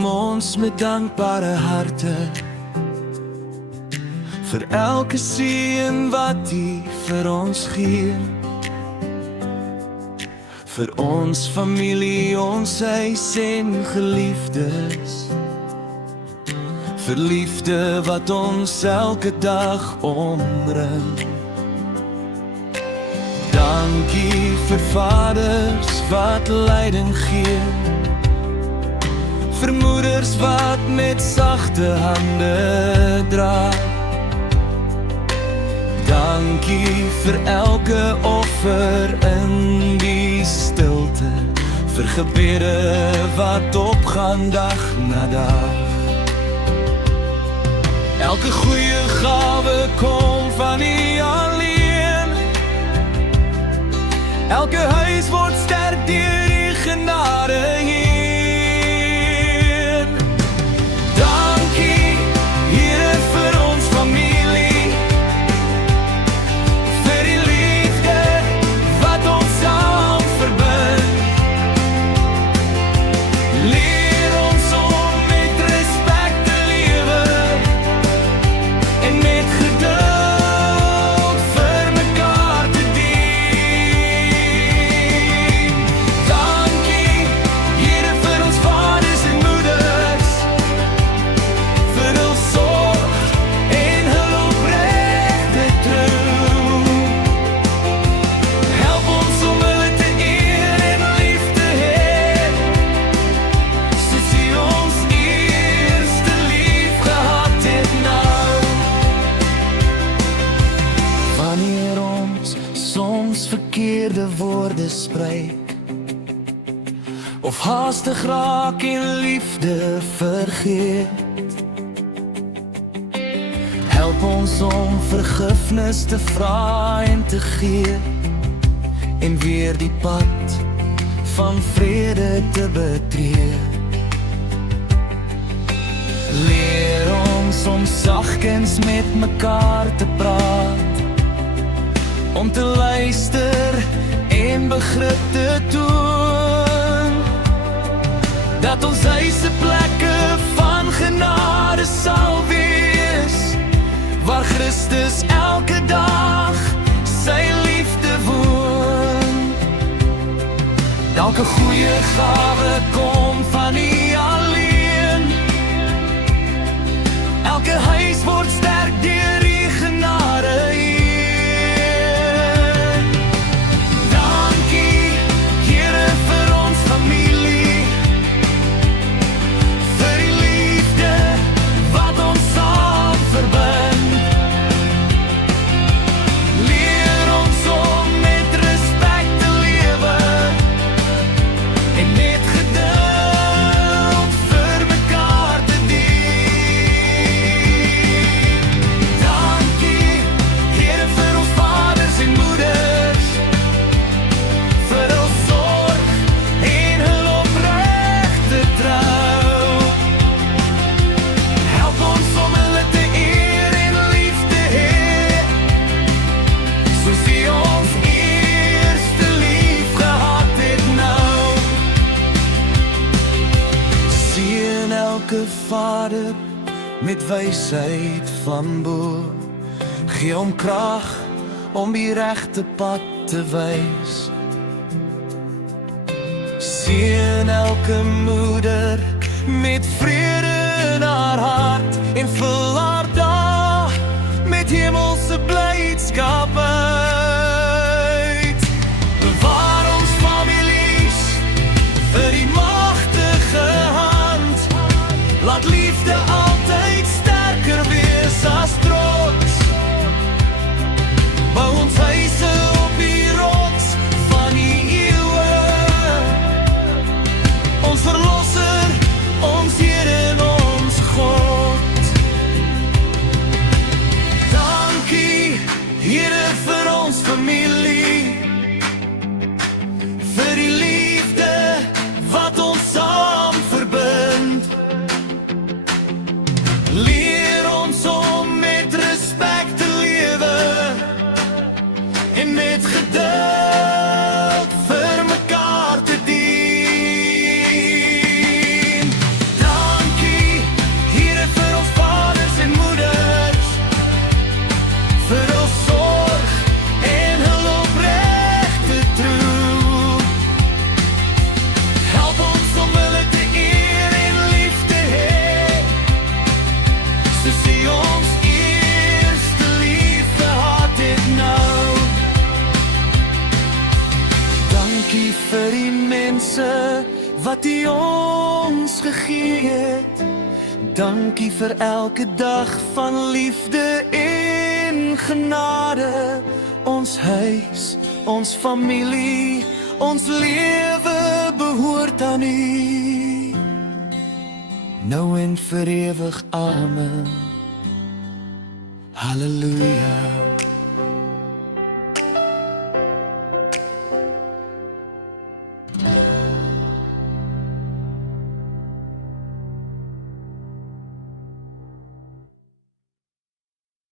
kom ons met dankbare harte vir elke seën wat U vir ons gee, vir ons familie, ons huis en geliefdes, vir liefde wat ons elke dag omring. Dankie vir vaders wat leiding gee, vir moeders wat met sagte hande dra. Dankie vir elke offer in die stilte, vir gebede wat opgaan dag na dag. Elke goeie gawe kom van U alleen, elke huis word sterk deur U genade heen. Dankie, Here, vir ons familie, vir die liefde wat ons saam verbind. Leer ons om met respek te lewe en met geduld vir mekaar te dien. Dankie, Here, vir ons vaders en moeders, vir hul sorg en hul opregte trou. Help ons om hulle te eer en lief te hê, soos U ons eerste lief gehad het nou. Wanneer ons soms verkeerde woorde spreek, of haastig raak en liefde vergeet, help ons om vergifnis te vra en te gee, en weer die pad van vrede te betree. Leer ons om sagkens met mekaar te praat, om te luister en begrip te toon, dat ons huise plekke van genade sal wees, waar Christus elke dag sy liefde woon. Elke goeie gawe kom van U alleen, elke huis word sterk deur U genade heen. Dankie, Here, vir ons familie, vir die liefde wat ons saam verbind. Leer ons om met respek te lewe en met geduld vir mekaar te dien. Dankie, Here, vir ons vaders en moeders, vir hul sorg en hul opregte trou. Help ons om hulle te eer en lief te hê, soos U ons eerste lief gehad het nou. Seën elke vader met wysheid van bo, gee hom krag om die regte pad te wys. Seën elke moeder met vrede in haar hart en vul haar dae met hemelse blydskap uit. Bewaar ons families vir die magtige hand, laat liefde altyd sterker wees as trots. Bou ons huise op die rots van die eeuwe, ons verlosser, ons Heer en ons God. Dankie, Here, vir ons familie, vir die liefde wat ons saam verbind. het. Dankie vir elke dag van liefde en genade. Ons huis, ons familie, ons lewe behoort aan U. Nou en vir ewig, amen. Halleluja.